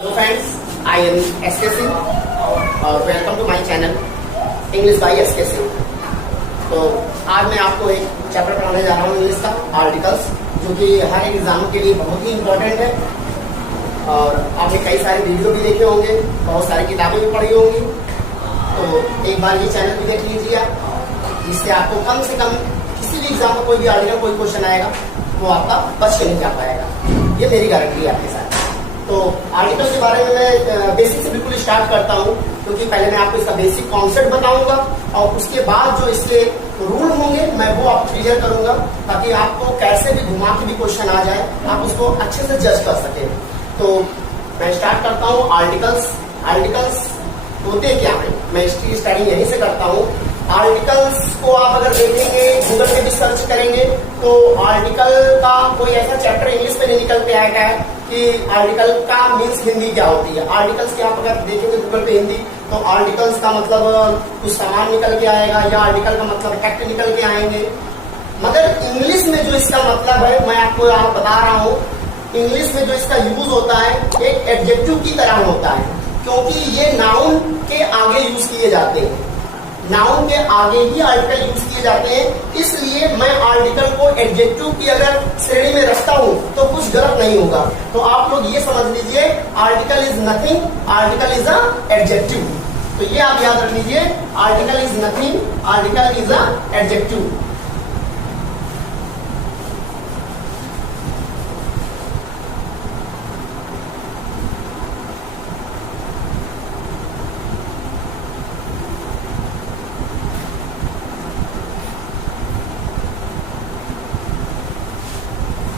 Hello friends, I am SK Singh. Welcome to my channel English by SK Singh. तो आज मैं आपको एक चैप्टर पढ़ाने जा रहा हूँ इंग्लिश का, आर्टिकल्स, जो कि हर एक एग्जाम के लिए बहुत ही इम्पोर्टेंट है। और आपने कई सारे वीडियो भी देखे होंगे, बहुत सारी किताबें भी पढ़ी होंगी। तो एक बार ये चैनल भी देख लीजिए आप, जिससे आपको कम से कम किसी भी एग्जाम में कोई भी आर्टिकल, कोई क्वेश्चन आएगा वो आपका बच के नहीं जा पाएगा। ये मेरी गारंटी है आपके साथ। तो आर्टिकल के बारे में मैं बेसिक से बिल्कुल स्टार्ट करता हूँ, क्योंकि पहले मैं आपको इसका बेसिक कॉन्सेप्ट बताऊंगा और उसके बाद जो इसके रूल होंगे मैं वो आपको क्लियर करूंगा, ताकि आपको कैसे भी घुमा के भी क्वेश्चन आ जाए आप उसको अच्छे से जज कर सके। तो मैं स्टार्ट करता हूँ आर्टिकल्स। आर्टिकल्स होते क्या है, मैं इसकी स्टार्टिंग यहीं से करता हूँ। आर्टिकल्स को आप अगर देखेंगे, गूगल पे भी सर्च करेंगे, तो आर्टिकल का कोई ऐसा चैप्टर इंग्लिश में नहीं निकल के आएगा है कि आर्टिकल का मीन्स हिंदी क्या होती है। आर्टिकल्स की आप अगर देखेंगे गूगल पे हिंदी, तो आर्टिकल्स का मतलब कुछ सामान निकल के आएगा, या आर्टिकल का मतलब एक्ट निकल के आएंगे। मगर इंग्लिश में जो इसका मतलब है, मैं आपको यहाँ बता रहा हूँ, इंग्लिश में जो इसका यूज होता है एक एडजेक्टिव की तरह होता है, क्योंकि ये नाउन के आगे यूज किए जाते हैं। नाउन के आगे ही आर्टिकल यूज किए जाते हैं, इसलिए मैं आर्टिकल को एडजेक्टिव की अगर श्रेणी में रखता हूं तो कुछ गलत नहीं होगा। तो आप लोग ये समझ लीजिए, article is nothing, article is a adjective. तो ये आप याद रख लीजिए, article is nothing, article is a adjective.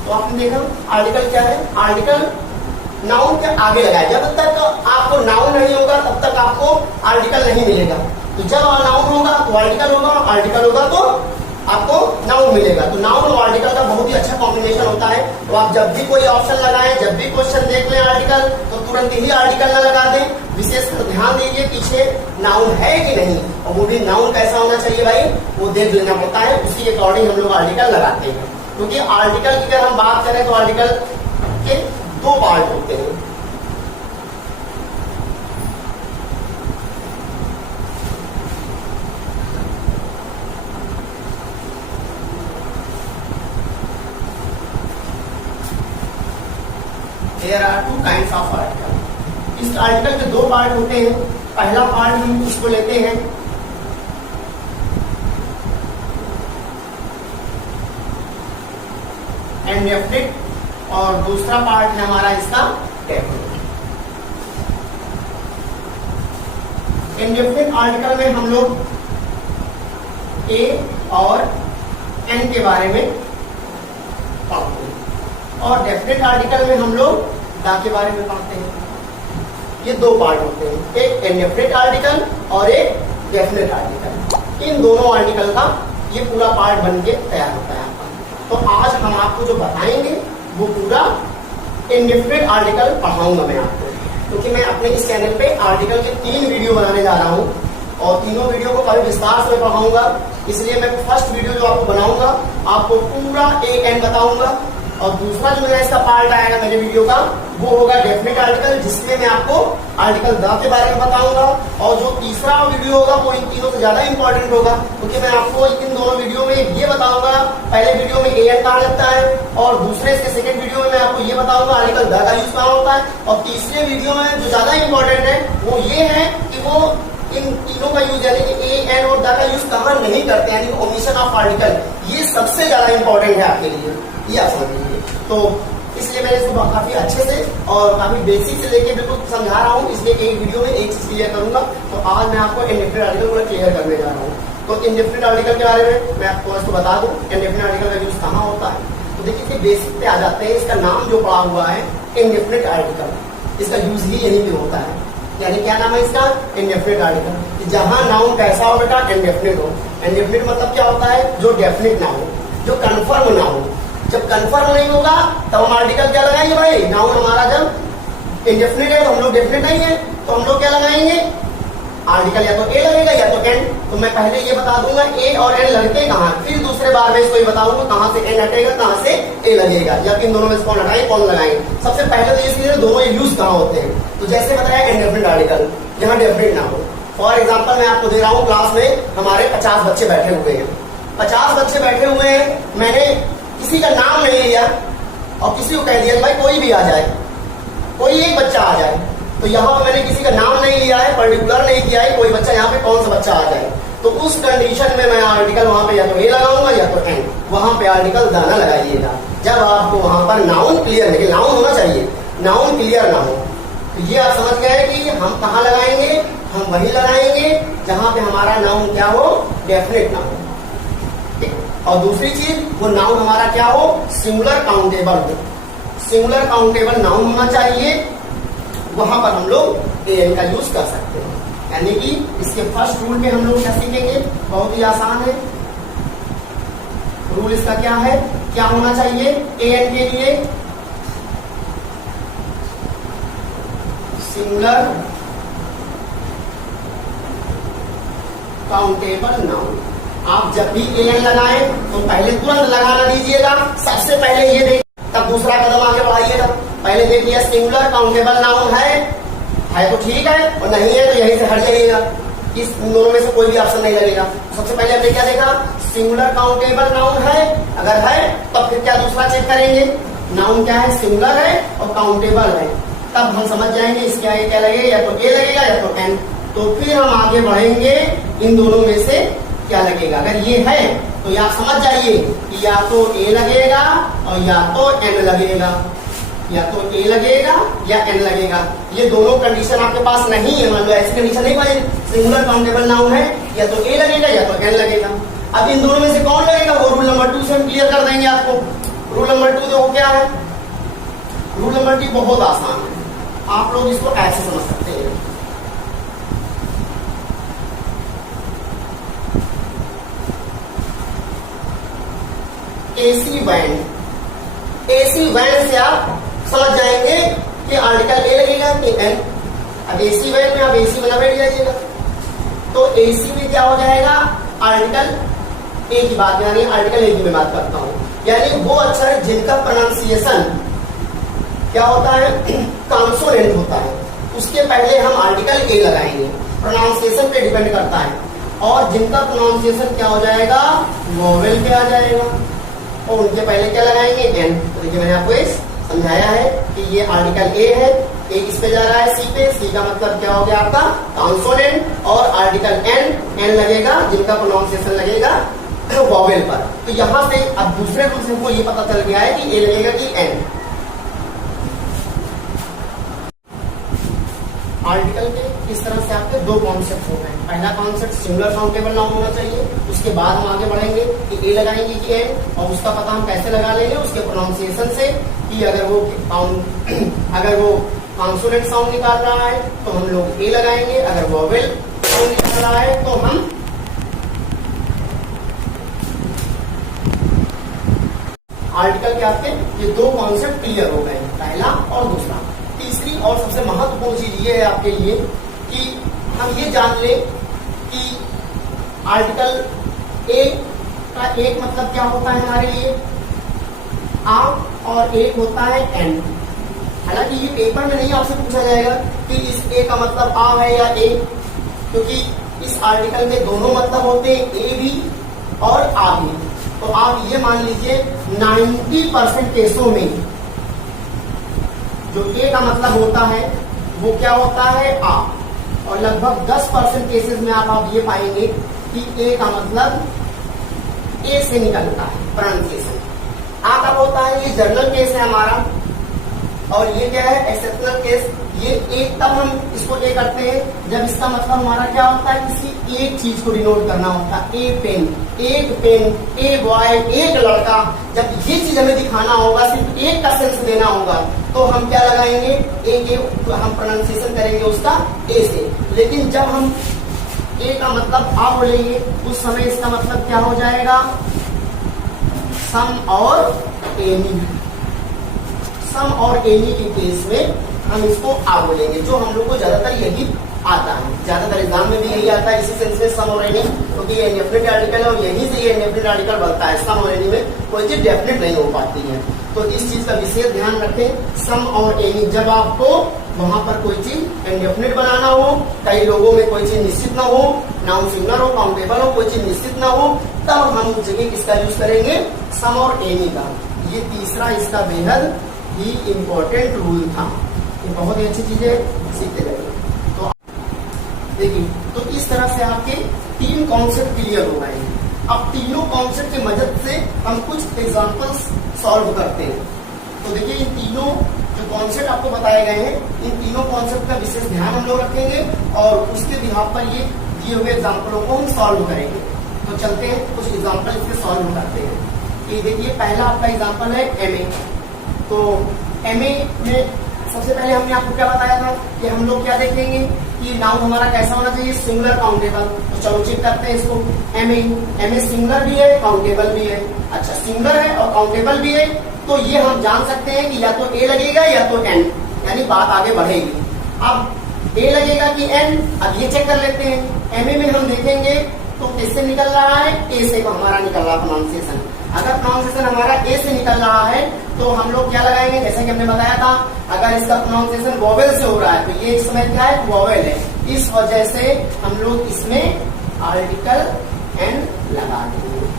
तो आपने देखा आर्टिकल क्या है, आर्टिकल नाउन के आगे लगाया। जब तक आपको नाउन नहीं होगा तब तक आपको आर्टिकल नहीं मिलेगा। तो जब नाउन होगा तो आर्टिकल होगा, आर्टिकल होगा तो आपको नाउन मिलेगा। तो नाउन और आर्टिकल का बहुत ही अच्छा कॉम्बिनेशन होता है। तो आप जब भी कोई ऑप्शन लगाएं, जब भी क्वेश्चन देख लें आर्टिकल, तो तुरंत ही आर्टिकल न लगा दें। विशेषकर ध्यान दीजिए पीछे नाउन है कि नहीं, और वो भी नाउन कैसा होना चाहिए भाई, वो देख लेना पड़ता है। उसी के अकॉर्डिंग हम लोग आर्टिकल लगाते हैं। क्योंकि आर्टिकल की अगर हम बात करें तो आर्टिकल के दो पार्ट होते हैं। There are two kinds of article। इस आर्टिकल के दो पार्ट होते हैं। पहला पार्ट हम उसको लेते हैं इंडेफिनिट, और दूसरा पार्ट है हमारा इसका डेफिनिट। इंडेफिनिट आर्टिकल में हम लोग ए और एन के बारे में पढ़ते हैं, और डेफिनिट आर्टिकल में हम लोग दा के बारे में पढ़ते हैं। ये दो पार्ट होते हैं, एक इंडेफिनिट आर्टिकल और एक डेफिनिट आर्टिकल। इन दोनों आर्टिकल का ये पूरा पार्ट बन के तैयार होता है। तो आज हम आपको जो बताएंगे वो पूरा इंडेफिनिट आर्टिकल पढ़ाऊंगा मैं आपको, क्योंकि मैं अपने इस चैनल पे आर्टिकल के 3 वीडियो बनाने जा रहा हूँ, और तीनों वीडियो को काफी विस्तार से पढ़ाऊंगा। इसलिए मैं फर्स्ट वीडियो जो आपको बनाऊंगा, आपको पूरा ए एन बताऊंगा, और दूसरा जो मेरा इसका पार्ट आएगा मेरे वीडियो का, वो होगा डेफिनिट आर्टिकल, जिसमें मैं आपको आर्टिकल द के बारे में बताऊंगा। और जो तीसरा वीडियो होगा वो इन तीनों से ज्यादा इंपॉर्टेंट होगा, क्योंकि मैं आपको इन दोनों वीडियो में ये बताऊंगा, पहले वीडियो में ए एन कहा लगता है, और दूसरे इसके सेकंड वीडियो में मैं आपको ये बताऊंगा आर्टिकल द का यूज कहाँ होता है, और तीसरे वीडियो में जो ज्यादा इंपॉर्टेंट है वो ये है कि वो इन तीनों का यूज, यानी कि ए एन और द का यूज कहाँ नहीं करते, यानी ओमिशन ऑफ आर्टिकल, ये सबसे ज्यादा इंपॉर्टेंट है आपके लिए, ये आप समझ लीजिए। तो इसलिए मैं इसको काफी अच्छे से और काफी बेसिक से लेके बिल्कुल समझा रहा हूँ, इसलिए एक वीडियो में एक चीज क्लियर करूंगा। तो आज मैं आपको इंडेफिनिट आर्टिकल पूरा क्लियर करने जा रहा हूँ। तो इंडेफिनिट आर्टिकल के बारे में मैं आपको इसको बता दूं, इंडेफिनिट आर्टिकल का यूज कहाँ होता है। तो देखिए बेसिक पे आ जाते हैं। इसका नाम जो पड़ा हुआ है इंडेफिनिट आर्टिकल, इसका यूज ही यहीं पे होता है। यानी क्या नाम है इसका, इंडेफिनिट आर्टिकल। जहां नाउन कैसा हो बेटा, इंडेफिनिट हो। इंडेफिनिट मतलब क्या होता है, जो डेफिनिट ना हो, जो कंफर्म ना हो। जब कंफर्म नहीं होगा तब हम आर्टिकल क्या लगाएंगे भाई, नाउन हमारा जब इंडेफिनिट है तो हम लोग डेफिनिट नहीं है, तो हम लोग क्या लगाएंगे, आर्टिकल या तो ए लगेगा या तो एन। तो मैं पहले ये बता दूंगा ए और एन लगते कहाँ, फिर दूसरे बार में इसको ये बताऊंगा कहाँ से एन हटेगा कहाँ से ए लगेगा, या इन दोनों में से कौन हटाएंगे कौन लगाएंगे। सबसे पहले तो ये दोनों यूज कहाँ होते हैं। तो जैसे बताया इनडेफिनिट आर्टिकल जहाँ डेफिनिट ना हो। फॉर एग्जाम्पल मैं आपको दे रहा हूँ, क्लास में हमारे 50 बच्चे बैठे हुए हैं, 50 बच्चे बैठे हुए हैं, मैंने किसी का नाम नहीं लिया और किसी को कह दिया भाई कोई भी आ जाए, कोई एक बच्चा आ जाए। तो यहाँ पर मैंने किसी का नाम नहीं लिया है, पर्टिकुलर नहीं किया है, कोई बच्चा यहाँ पे कौन सा बच्चा आ जाए। तो उस कंडीशन में मैं आर्टिकल वहां पे या तो ए लगाऊंगा या तो एन, वहां पे आर्टिकल दाना लगाइएगा जब आपको वहां पर नाउन क्लियर, लेकिन नाउन होना चाहिए, नाउन क्लियर ना हो। तो ये आप समझ गए कि हम कहाँ लगाएंगे, हम वही लगाएंगे जहां पे हमारा नाउन क्या हो, डेफिनेट ना हो। और दूसरी चीज वो नाउन हमारा क्या हो, सिंगुलर काउंटेबल हो, सिंगुलर काउंटेबल नाउन होना चाहिए, वहां पर हम लोग एन का यूज कर सकते हैं। यानी कि इसके फर्स्ट रूल में हम लोग क्या सीखेंगे, बहुत ही आसान है। रूल इसका क्या है, क्या होना चाहिए एन के लिए, सिंगुलर काउंटेबल नाउन। आप जब भी एन लगाएं तो पहले तुरंत लगाना दीजिएगा, सबसे पहले ये देख, तब दूसरा कदम आगे बढ़ाइएगा। पहले देखिए सिंगुलर काउंटेबल नाउन है तो ठीक है, और नहीं है तो यहीं से हट जाइएगा, इस दोनों में से कोई भी ऑप्शन नहीं लगेगा। सबसे पहले हमने क्या देखा, सिंगुलर काउंटेबल नाउन है, अगर है तब फिर क्या दूसरा चेक करेंगे, नाउन क्या है, सिंगुलर है और काउंटेबल है, तब हम समझ जाएंगे इसके आगे क्या लगेगा, या तो ए लगेगा या तो एन। तो फिर हम आगे बढ़ेंगे इन दोनों में से क्या लगेगा। अगर ये है तो ये आप समझ जाइए कि या तो ए लगेगा और या तो एन लगेगा, या तो ए लगेगा या एन लगेगा। ये दोनों कंडीशन आपके पास नहीं है, मान लो ऐसी कंडीशन नहीं पाई, सिंगुलर काउंटेबल नाउन है, या तो ए लगेगा या तो एन लगेगा। अब इन दोनों में से कौन लगेगा वो रूल नंबर 2 से हम क्लियर कर देंगे आपको। रूल नंबर 2 देखो क्या है, रूल नंबर 2 बहुत आसान है, आप लोग इसको ऐसे समझ सकते हैं। एसी बैंड, एसी बैंड से आप समझ जाएंगे कि आर्टिकल ए लगेगा कि एन। अब एसी बैंड में आप एसी बना बैठ जाइएगा, तो एसी में क्या हो जाएगा, आर्टिकल ए की बात, यानी आर्टिकल ए की मैं बात करता हूं, यानी वो अक्षर जिनका प्रोनाउंसिएशन क्या होता है, कॉन्सोनेंट होता है, उसके पहले हम आर्टिकल ए लगाएंगे, प्रोनाउंसिएशन पे डिपेंड करता है। और जिनका प्रोनाउंसिएशन क्या हो जाएगा, वोवेल पे आ जाएगा, और उनके पहले क्या लगाएंगे, एन। तो देखिए मैंने आपको समझाया है कि ये आर्टिकल ए है, ए किस पे जा रहा है, सी पे, सी का मतलब क्या हो गया आपका कॉन्सोनेंट, और आर्टिकल एन, एन लगेगा जिनका प्रोनाउंसिएशन लगेगा वोवेल पर। तो यहां से अब दूसरे रूल से हमको ये पता चल गया है कि ए लगेगा कि एन। आर्टिकल के इस तरह से आपके दो कॉन्सेप्ट हो गए। पहला कॉन्सेप्ट सिंगुलर काउंटेबल नाउन होना चाहिए, उसके बाद हम आगे बढ़ेंगे कि ए लगाएंगे कि एन, और उसका पता हम कैसे लगा लेंगे, उसके प्रोनाउंसिएशन से, कि अगर वो कॉन्सोनेंट साउंड निकाल रहा है तो हम लोग ए लगाएंगे, अगर वोवेल साउंड निकाल रहा है तो हम आर्टिकल के आपके ये दो कॉन्सेप्ट क्लियर हो गए, पहला और दूसरा। तीसरी और सबसे महत्वपूर्ण चीज ये है आपके लिए कि हम ये जान लें कि आर्टिकल ए का एक मतलब क्या होता है हमारे लिए, आ, और एक होता है एन। हालांकि ये पेपर में नहीं आपसे पूछा जाएगा कि इस ए का मतलब आ है या ए, क्योंकि इस आर्टिकल में दोनों मतलब होते हैं, ए भी और आ भी। तो आप ये मान लीजिए 90% केसों में जो ए का मतलब होता है वो क्या होता है, आ, और लगभग 10% केसेस में आप ये पाएंगे कि ए का मतलब ए से निकलता है प्रोनाउंसिएशन। आ कब होता है, ये जनरल केस है हमारा, और ये क्या है, एक्सेप्शनल केस। ये एक तब हम इसको ए करते हैं जब इसका मतलब हमारा क्या होता है, किसी एक चीज को डिनोट करना होता है, ए पेन, एक पेन, ए बॉय, एक लड़का। जब ये चीज हमें दिखाना होगा, सिर्फ एक का सेंस देना होगा, तो हम क्या लगाएंगे, ए के हम प्रोनाउंसिएशन करेंगे उसका ए से। लेकिन जब हम ए का मतलब आ बोलेंगे उस समय इसका मतलब क्या हो जाएगा, सम और एनी। सम और एनी के केस में हम इसको आ बोलेंगे, जो हम लोग को ज्यादातर यही आता है। ज्यादातर एग्जाम में भी यही आता है इसी सेंस में सम और एनी, क्योंकि ये इंडेफिनिट आर्टिकल है और यहीं से ये इंडेफिनिट आर्टिकल बनता है। सम और एनी में कोई चीज डेफिनेट नहीं हो पाती है, तो इस चीज का विशेष ध्यान रखें। सम और एनी जब आपको वहां पर कोई चीज इंडेफिनिट बनाना हो, कई लोगों में कोई चीज निश्चित ना हो, नाउन सिंगुलर हो, काउंटेबल हो, कोई चीज निश्चित ना हो, तब हम उस जगह किसका यूज करेंगे, सम और एनी का। ये तीसरा इसका बेहद ही इम्पोर्टेंट रूल था। ये बहुत ही अच्छी चीज है, सीखते जाइए। तो देखिए, तो इस तरह से आपके 3 कॉन्सेप्ट क्लियर हो गए हैं। अब तीनों कॉन्सेप्ट की मदद से हम कुछ एग्जांपल्स सॉल्व करते हैं। तो देखिए, इन तीनों जो कॉन्सेप्ट आपको बताए गए हैं, इन तीनों कॉन्सेप्ट का विशेष ध्यान हम लोग रखेंगे और उसके बिहाफ पर ये दिए हुए एग्जाम्पलों को हम सॉल्व करेंगे। तो चलते हैं, कुछ एग्जाम्पल इसके सॉल्व करते हैं। कि देखिए, पहला आपका एग्जाम्पल है एमए। तो एमए में सबसे पहले हमने आपको क्या बताया था कि हम लोग क्या देखेंगे कि नाउन हमारा कैसा होना चाहिए, सिंगुलर काउंटेबल। तो चलो चेक करते हैं इसको। एमए सिंगुलर भी है, काउंटेबल भी है। अच्छा, सिंगुलर है और काउंटेबल भी है, तो ये हम जान सकते हैं कि या तो ए लगेगा या तो एन, यानी बात आगे बढ़ेगी। अब ए लगेगा कि एन, अब ये चेक कर लेते हैं। एमए में हम देखेंगे तो किससे निकल रहा है, ए से हमारा निकल रहा है प्रोनाउंसिएशन। अगर प्रोनाउंसिएशन हमारा ए से निकल रहा है तो हम लोग क्या लगाएंगे, जैसे कि हमने बताया था, अगर इसका प्रोनाउंसिएशन वोवेल से हो रहा है तो ये इस समय क्या है, वोवेल है। इस वजह से हम लोग इसमें आर्टिकल एन लगा देंगे।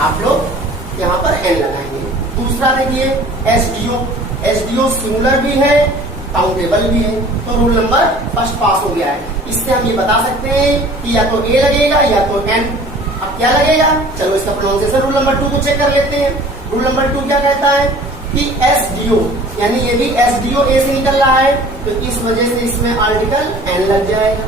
आप लोग यहाँ पर एन लगाएंगे। दूसरा देखिए एसडीओ। एसडीओ सिंगुलर भी है, काउंटेबल भी है, तो रूल नंबर फर्स्ट पास हो गया है। इससे हम ये बता सकते हैं कि या तो ए लगेगा या तो एन। अब क्या लगेगा, चलो इसका प्रोनाउंसिएशन रूल नंबर 2 को चेक कर लेते हैं। रूल नंबर 2 क्या कहता है कि एसडीओ, यानी ये भी एसडीओ ए से निकल रहा है, तो इस वजह से इसमें आर्टिकल एन लग जाएगा।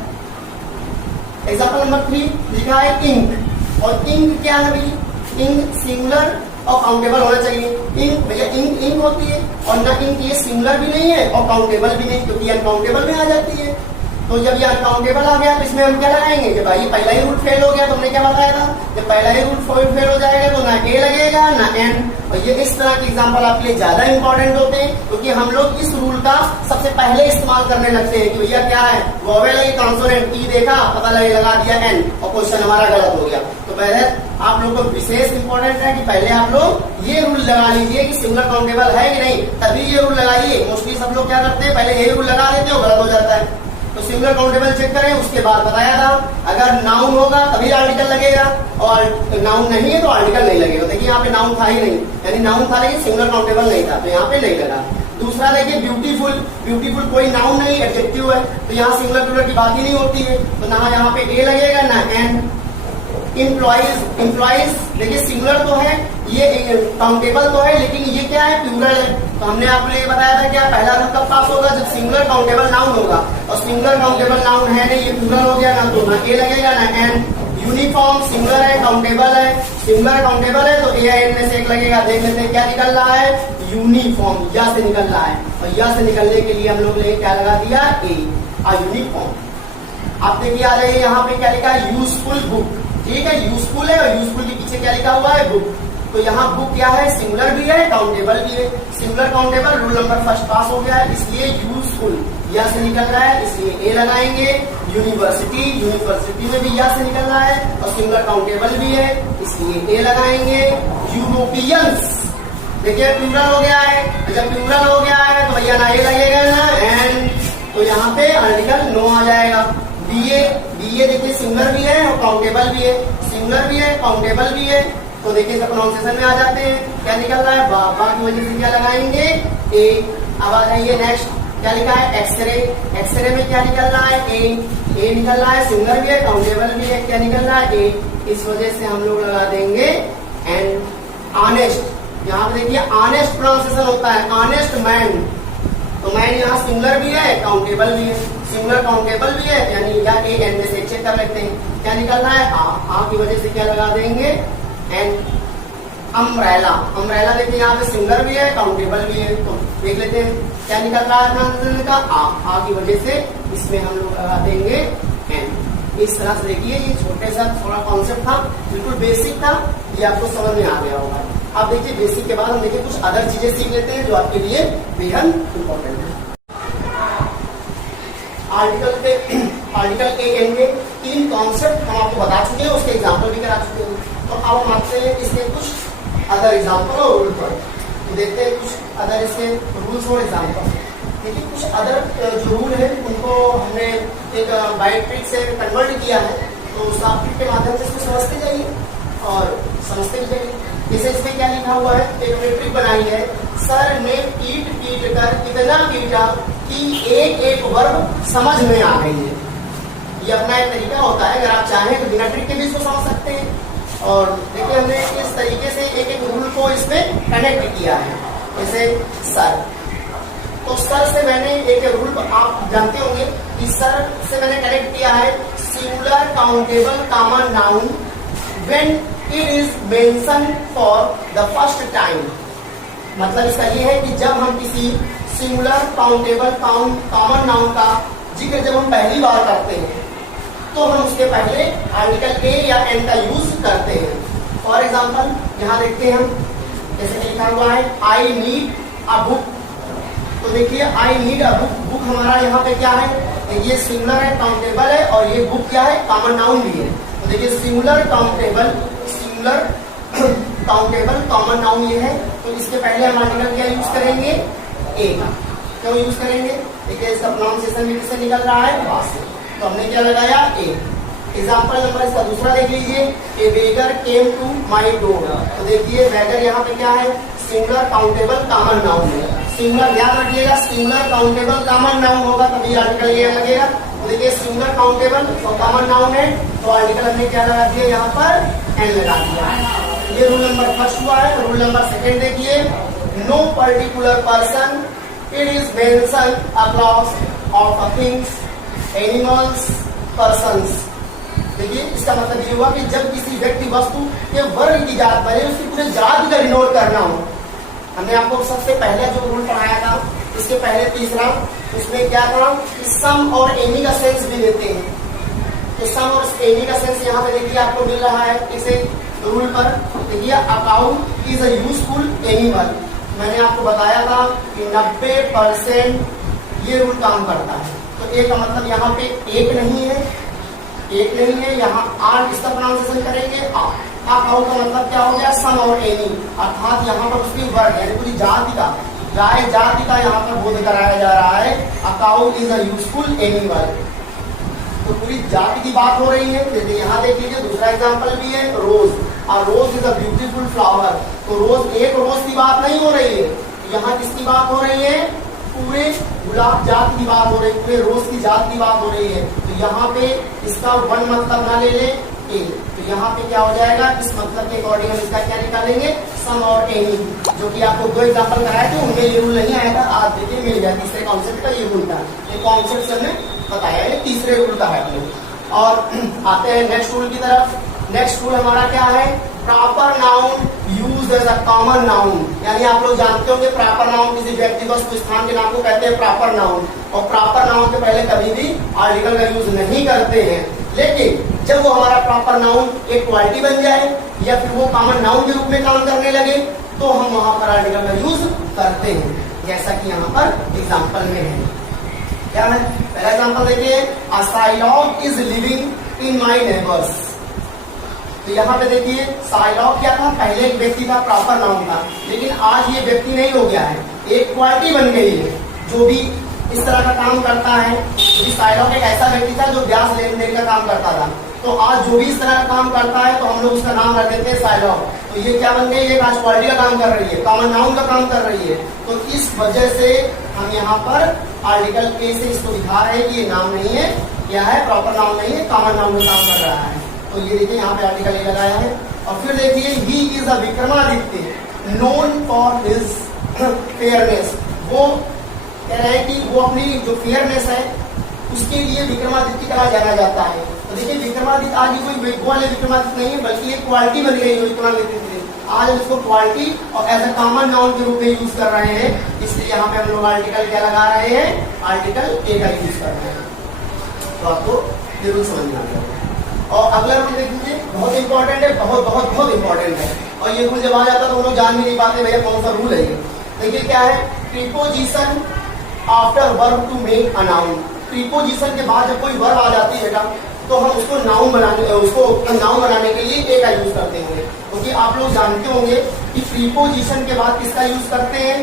एग्जाम्पल नंबर 3 लिखा है इंक। और इंक क्या है भाई, इंक सिंगुलर और काउंटेबल होना चाहिए। इंक भैया इंक होती है, और ना इंक ये सिंगुलर भी नहीं है और काउंटेबल भी नहीं, क्योंकि अनकाउंटेबल में आ जाती है। तो जब ये अनकाउंटेबल आ गया तो इसमें हम क्या लगाएंगे कि भाई पहला ही रूल फेल हो गया। तो हमने क्या बताया था, जब पहला ही रूल फेल हो जाएगा तो ना ए लगेगा ना एन। और ये इस तरह के एग्जाम्पल आपके लिए ज्यादा इंपॉर्टेंट होते हैं, क्योंकि हम लोग इस रूल का सबसे पहले इस्तेमाल करने लगते हैं कि भैया क्या है, वोवेल है, कॉन्सोनेंट, ई देखा, पता लगा दिया एन, और क्वेश्चन हमारा गलत हो गया। तो पहले आप लोग को विशेष इंपॉर्टेंट है कि पहले आप लोग ये रूल लगा लीजिए कि सिंगुलर काउंटेबल है कि नहीं, तभी ये रूल लगाइए। मोस्टली सब लोग क्या करते हैं, पहले यही रूल लगा देते हैं, गलत हो जाता है। तो सिंगुलर काउंटेबल चेक करें, उसके बाद बताया था अगर नाउन होगा तभी आर्टिकल लगेगा, और नाउन नहीं है तो आर्टिकल नहीं लगेगा। देखिए यहाँ पे नाउन था ही नहीं, यानी नाउन था लेकिन सिंगुलर काउंटेबल नहीं था, तो यहाँ पे नहीं लगा। दूसरा देखिए ब्यूटीफुल। ब्यूटीफुल कोई नाउन नहीं, एडजेक्टिव है, तो यहाँ सिंगुलर प्लूरल की बात ही नहीं होती है, तो ना यहाँ पे ए लगेगा ना एन। इम्प्लॉइज। इम्प्लॉइज देखिए सिंगुलर तो है, ये काउंटेबल तो है, लेकिन ये क्या है, प्लूरल है। तो हमने आपको ये बताया था क्या, पहला रूल कब पास होगा, जब सिंगुलर काउंटेबल नाउन होगा, और सिंगुलर काउंटेबल नाउन है नहीं, ये प्लूरल हो गया, ना तो ना ए लगेगा ना एन। यूनिफॉर्म सिंगुलर है, काउंटेबल है, सिंगुलर काउंटेबल है तो ए या एन में से एक लगेगा। देख लेते हैं क्या निकल रहा है, यूनिफॉर्म, या से निकल रहा है, और या से निकलने के लिए हम लोग ने क्या लगा दिया, ए। यूनिफॉर्म। आप देखिए आ रहे हैं यहाँ पे क्या लिखा है, यूजफुल बुक। ठीक है, यूजफुल है, और यूजफुल के पीछे क्या लिखा हुआ है, बुक। तो यहाँ बुक क्या है, सिंगुलर भी है, काउंटेबल भी है। Singular countable rule number first पास हो गया है, इसलिए यूजफुल या से निकल रहा है, इसलिए ए लगाएंगे। यूनिवर्सिटी, यूनिवर्सिटी में भी या से निकल रहा है, और सिंगुलर काउंटेबल भी है, इसलिए ए लगाएंगे। यूरोपियंस देखिए प्लूरल हो गया है, जब प्लूरल हो गया है तो भैया ना ए लगेगा ना एन, तो यहाँ पे आर्टिकल नो आ जाएगा। बीए। बीए देखिए सिंगुलर भी है और काउंटेबल भी है, सिंगुलर भी है, काउंटेबल भी है, तो देखिए सब प्रोनाउंसिएशन में आ जाते हैं। क्या निकल रहा है, बा की वजह से क्या लगाएंगे, ए। अब आ जाइए नेक्स्ट, क्या लिखा है, एक्सरे। एक्सरे में क्या निकल रहा है, ए निकल रहा है, सिंगुलर भी है, काउंटेबल भी है, क्या निकल रहा है, ए। इस वजह से हम लोग लगा देंगे एन। ऑनेस्ट, यहाँ पे देखिए ऑनेस्ट प्रोनाउंसिएशन होता है, ऑनेस्ट मैन। तो मैन यहाँ सिंगुलर भी है, काउंटेबल भी है, सिंगुलर काउंटेबल भी है, यानी या ए एन में से चेक कर लेते हैं क्या निकल रहा है, आ की वजह से क्या लगा देंगे, एन। अम्ब्रेला। अम्ब्रेला देखिए यहाँ पे सिंगुलर भी है, काउंटेबल भी है, तो देख लेते हैं क्या निकल रहा है प्रोनाउंसिएशन का, आ की वजह से इसमें हम लोग लगा देंगे एन। इस तरह से देखिए ये छोटे सा थोड़ा कॉन्सेप्ट था, बिल्कुल बेसिक था, ये आपको समझ में आ गया होगा। अब देखिए बेसिक के बाद हम देखिए कुछ अदर चीजें सीख लेते हैं जो आपके लिए बेहद इंपॉर्टेंट है। आर्टिकल ए एन में 3 कॉन्सेप्ट हम आपको बता चुके हैं, उसके एग्जाम्पल भी करा चुके हैं। तो अब हम आते हैं इसके कुछ अदर एग्जाम्पल और रूल पर। तो देखते हैं कुछ अदर इसके रूल्स और एग्जाम्पल। देखिए कुछ अदर जो रूल है उनको हमने एक बाइट ट्रिक से कन्वर्ट किया है, तो उस ट्रिक के माध्यम से इसको समझते जाइए और समझते भी जाइए। जैसे इसमें क्या लिखा हुआ है, एक हमने ट्रिक बनाई है, सर ने पीट पीट कर इतना पीटा कि एक एक वर्ब समझ में आ गई है। ये अपना एक तरीका होता है, अगर आप चाहें तो बिना ट्रिक के भी इसको समझ सकते हैं। और देखिए हमने इस तरीके से एक एक रूल को इसमें कनेक्ट किया है। जैसे सर, तो सर से मैंने एक रूल आप जानते होंगे कि सर से मैंने कनेक्ट किया है singular countable common noun when it is mention for the first time. मतलब इसका ये है कि जब हम किसी सिंगुलर काउंटेबल कॉमन नाउन का जिक्र जब हम पहली बार करते हैं तो हम उसके पहले आर्टिकल ए या एन का यूज करते हैं। फॉर एग्जाम्पल यहाँ देखते हैं हम, जैसे लिखा हुआ है आई नीड अ बुक। तो देखिए I need a book, book हमारा यहाँ पे क्या है, ये सिंगुलर है, काउंटेबल है, और ये बुक क्या है, कॉमन नाउन भी है। तो देखिए सिंगुलर काउंटेबल कॉमन नाउन ये है, तो इसके पहले हम आर्टिकल क्या यूज करेंगे, ए का। क्यों यूज करेंगे, देखिए इसका प्रोनाउंसिएशन भी किससे निकल रहा है, वास से। तो हमने क्या लगाया, ए। एग्जाम्पल नंबर इसका दूसरा देख लीजिए, ए बेगर केम टू माई डोर। तो देखिए बेगर यहाँ पे क्या है, सिंगुलर काउंटेबल कॉमन नाउन है। सिंगुलर ध्यान रखिएगा, सिंगुलर काउंटेबल कॉमन नाउन होगा तभी आर्टिकल ये लगेगा। तो देखिए सिंगुलर काउंटेबल और कॉमन नाउन है, तो आर्टिकल हमने क्या लगा दिया, यहाँ पर एन लगा दिया। ये रूल नंबर फर्स्ट हुआ है। रूल नंबर सेकेंड देखिए, no particular person it is mention across of things animals persons. देखिए इसका मतलब ये हुआ कि जब किसी व्यक्ति वस्तु के वर्ग की जात पर उसकी पूरे जाति का डिनोट करना हो। हमने आपको सबसे पहले जो रूल पढ़ाया था, इसके पहले तीसरा, उसमें क्या था कि सम और एनी का सेंस भी देते हैं। तो सम और एनी का सेंस यहाँ पे देखिए आपको मिल रहा है इसे रूल पर। देखिए account is a useful animal. मैंने आपको बताया था कि 90% ये रूल काम करता है। तो ए का मतलब यहाँ पे एक नहीं है, यहाँ आर इसका प्रोनाउंसिएशन करेंगे आ। अकाउ का मतलब क्या हो गया, सम और एनी, अर्थात यहाँ पर उसकी वर्ग यानी पूरी जाति का, गाय जाति का यहाँ पर बोध कराया जा रहा है। A cow is a useful animal, तो पूरी जाति की बात हो रही है। जैसे यहाँ देख लीजिए दूसरा एग्जाम्पल भी है, रोज। और रोज इज अ ब्यूटीफुल फ्लावर। तो रोज एक रोज की बात नहीं हो रही है, यहाँ किसकी बात हो रही है, पूरे गुलाब जात की बात हो रही है, पूरे रोज की जात की बात हो रही है। तो यहाँ पे इसका वन मतलब ना ले ले ए, तो यहाँ पे क्या हो जाएगा, इस मतलब के अकॉर्डिंग हम इसका क्या निकालेंगे, सम और एनी। जो कि आपको 2 एग्जाम्पल कराए थे, उनमें ये रूल नहीं आया था, आज देखिए मिल गया। तीसरे कॉन्सेप्ट का ये रूल था, ये कॉन्सेप्ट से हमने बताया, ये तीसरे रूल का है। और आते हैं नेक्स्ट रूल की तरफ। नेक्स्ट रूल हमारा क्या है, proper noun use as a common noun. यानी आप लोग जानते होंगे प्रॉपर नाउन किसी व्यक्ति वस्तु स्थान के नाम को कहते हैं प्रॉपर नाउन। और प्रॉपर नाउन के पहले कभी भी आर्टिकल का यूज नहीं करते हैं, लेकिन जब वो हमारा प्रॉपर नाउन एक क्वालिटी बन जाए या फिर वो कॉमन नाउन के रूप में काम करने लगे तो हम वहां पर आर्टिकल का यूज करते हैं, जैसा कि यहाँ पर एग्जाम्पल में है। क्या है, पहला एग्जाम्पल देखिए, अ साइलॉग is living in my neighbours. तो यहाँ पे देखिए साइलॉग क्या था, पहले एक व्यक्ति था, प्रॉपर नाउन था, लेकिन आज ये व्यक्ति नहीं हो गया है, एक क्वालिटी बन गई है। जो भी इस तरह का काम करता है, क्योंकि साइलॉग एक ऐसा व्यक्ति था जो ब्याज लेन देन का काम करता था, तो आज जो भी इस तरह का काम करता है तो हम लोग उसका नाम रख देते हैं साइलॉग। तो ये क्या बन गई, एक आज क्वालिटी का काम कर रही है, कॉमन नाउन का काम कर रही है। तो इस वजह से हम यहाँ पर आर्टिकल ए से इसको दिखा रहे हैं कि ये नाम नहीं है, क्या है, प्रॉपर नाउन नहीं है, कॉमन नाउन में काम कर रहा है। तो ये देखिए यहाँ पे आर्टिकल ए लगाया है। और फिर देखिए he is a Vikramaditya known for his fairness. वो कह रहे हैं कि वो अपनी जो फेयरनेस है उसके लिए विक्रमादित्य कहा जाना जाता है। तो देखिए विक्रमादित्य आज कोई वाले विक्रमादित्य नहीं है, बल्कि एक क्वालिटी बन गई है विक्रमादित्य। आज हम इसको क्वालिटी और एज अ कॉमन नाउन के रूप में यूज कर रहे हैं, इसलिए यहाँ पे हम लोग आर्टिकल क्या लगा रहे हैं, आर्टिकल ए का यूज कर रहे हैं। तो आपको जरूर समझ में आ जाएगा। और अगला रूल देख लीजिए, बहुत इंपॉर्टेंट है, बहुत बहुत बहुत इंपॉर्टेंट है। और ये रूल जब आ जाता है तो हम लोग जान भी नहीं पाते भैया कौन सा रूल है ये। देखिए क्या है, preposition after verb to make a noun. Preposition के बाद जब कोई वर्ब आ जाती है बेटा, तो हम उसको नाउन बनाने के लिए ए का यूज करते हैं, क्योंकि आप लोग जानते होंगे कि प्रीपोजिशन के बाद किसका यूज करते हैं,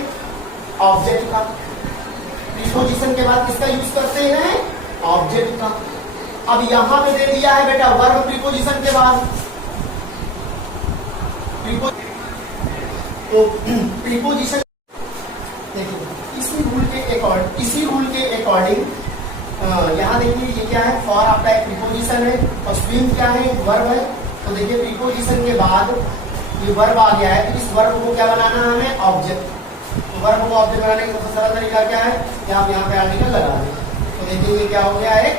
ऑब्जेक्ट का। प्रीपोजिशन के बाद किसका यूज करते हैं, ऑब्जेक्ट का। अब यहां पे दे दिया है बेटा वर्ब प्रीपोजिशन के बाद, तो प्रीपोजिशन देखिए इसी रूल के अकॉर्डिंग यहाँ देखिए ये क्या है, फॉर आपका एक प्रीपोजिशन है और स्विम क्या है, वर्ब है। तो देखिए प्रीपोजिशन के बाद ये वर्ब आ गया है, तो इस वर्ब को क्या बनाना है हमें, ऑब्जेक्ट। तो वर्ब को ऑब्जेक्ट बनाने का सबसे सरल तरीका क्या है कि आप यहाँ पे आर्टिकल लगा दें, तो देखिए ये क्या हो गया है,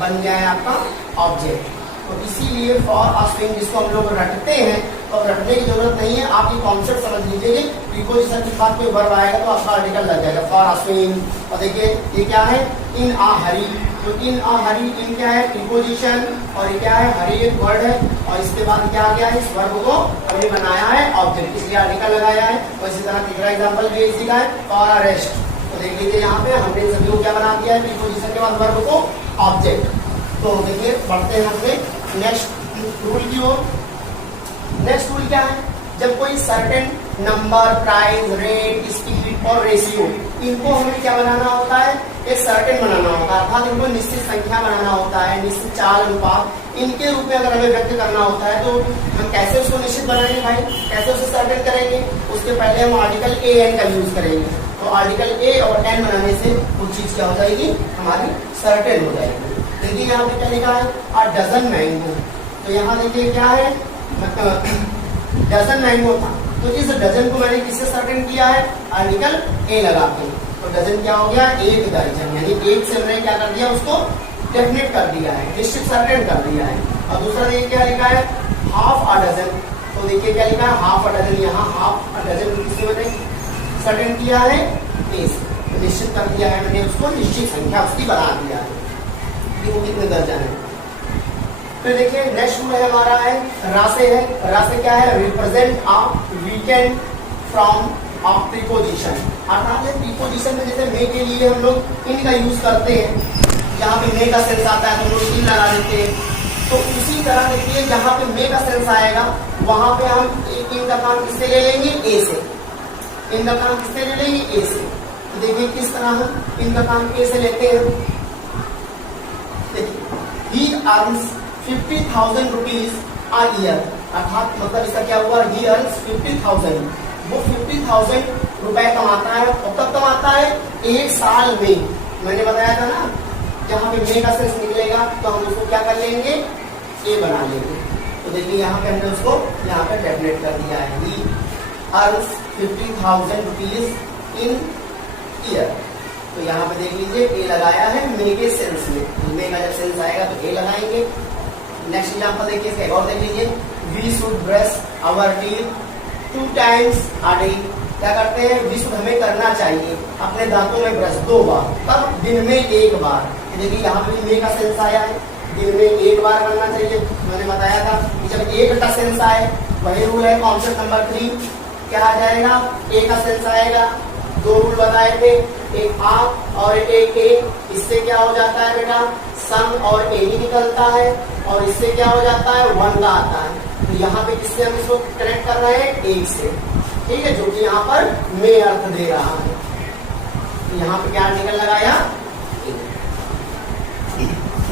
बन गया है आपका ऑब्जेक्ट। तो इसीलिए फॉर अ स्विंग जिसको हम लोग रटते हैं, तो रटने की जरूरत नहीं है, आप ये कॉन्सेप्ट समझ लीजिए। प्रीपोजिशन के बाद कोई वर्ब आएगा तो आपका आर्टिकल लग जाएगा, फॉर अ स्विंग। और देखिए ये क्या है, इन आ हरी, तो इन आ हरी इन क्या है, प्रीपोजिशन, और ये क्या है, हरी एक वर्ड है, और इसके बाद क्या आ गया है, इस वर्ब को हमने बनाया है ऑब्जेक्ट, इसलिए आर्टिकल लगाया है। और इसी तरह तीसरा एग्जाम्पल भी इसी का है, फॉर अ रेस्ट। तो देख लीजिए यहाँ पे हमने इन सभी को क्या बना दिया है, प्रीपोजिशन के बाद वर्ब को ऑब्जेक्ट। तो देखिए बढ़ते हैं हमने नेक्स्ट रूल की ओर। नेक्स्ट रूल क्या है, जब कोई certain number, price, rate, speed और रेशियो, इनको हमें क्या बनाना होता है, एक सर्टेन बनाना होता है, अर्थात इनको निश्चित संख्या बनाना होता है, निश्चित चाल अनुपात, इनके रूप में अगर हमें व्यक्त करना होता है, तो हम कैसे उसको निश्चित बनाएंगे भाई, कैसे उसे सर्टेन करेंगे। उसके पहले हम आर्टिकल ए एन का यूज करेंगे। तो आर्टिकल ए और एन बनाने से वो चीज क्या हो जाएगी, हमारी सर्टेन हो जाएगी। देखिए यहाँ पे क्या लिखा है, अ डजन मैंगो। तो यहाँ देखिए क्या है, डजन मैंगो था, तो इस डजन को मैंने किससे सर्टेन किया है, आर्टिकल ए लगा के। तो डजन क्या हो गया, एक दर्जन, यानी एक से हमने क्या कर दिया, उसको डेफिनेट कर दिया है, निश्चित सर्टेन कर दिया है। और दूसरा देखिए क्या लिखा है, हाफ अ डजन। तो देखिए क्या लिखा है, हाफ अ डजन, यहाँ हाफ अ डजन किससे मैंने सर्टेन किया है, ए से, तो निश्चित कर दिया है मैंने उसको, निश्चित संख्या उसकी बना दिया है कि वो कितने दर्जन है। फिर देखिए नेक्स्ट रूल है हमारा है रासे है। रासे क्या है, represent a weekend from a preposition. अर्थात प्रीपोजिशन में जैसे मे के लिए हम लोग इन का यूज करते हैं, जहाँ पे मे का सेंस आता है तो हम लोग इन लगा देते हैं। तो उसी तरह देखिए जहाँ पे मे का सेंस आएगा वहां पे हम इन का काम किससे ले लेंगे, ए से। इन का काम किससे ले लेंगे, ए से। तो देखिए किस तरह हम इन का काम ए से लेते हैं। देखिए he earns 50,000 rupees a year, अर्थात मतलब इसका क्या हुआ, ही अर्न्स 50,000, वो 50,000 रुपए कमाता है। और कब कमाता है, एक साल में। मैंने बताया था ना, जहाँ पे मे का सेंस निकलेगा तो हम उसको क्या कर लेंगे, ए बना लेंगे। तो देखिए यहाँ पे हमने उसको यहाँ पे डेफिनेट कर दिया है, ही अर्न्स 50,000 रुपीज इन ईयर। तो यहाँ पे देख लीजिए ए लगाया है मे के सेंस में, मे का जब सेंस आएगा तो ए लगाएंगे। नेक्स्ट एग्जांपल देखिए, इसका और देख लीजिए, we should brush our teeth 2 times a day. क्या करते हैं, वी शुड हमें करना चाहिए अपने दांतों में ब्रश 2 बार, तब दिन में 1 बार। देखिए यहाँ पे मे का सेंस आया है, दिन में 1 बार करना चाहिए। मैंने बताया था कि जब एक का सेंस आए, वही रूल है कॉन्सेप्ट नंबर 3, क्या आ जाएगा, ए का सेंस आएगा। 2 रूल बताए थे, एक आ और एक ए। इससे क्या हो जाता है बेटा, सम और ए ही निकलता है, और इससे क्या हो जाता है, 1 का आता है। तो यहाँ पे किससे हम इसको कनेक्ट कर रहे हैं, 1 से, ठीक है, जो कि यहाँ पर मे अर्थ दे रहा है। तो यहाँ पे क्या आर्टिकल लगाया।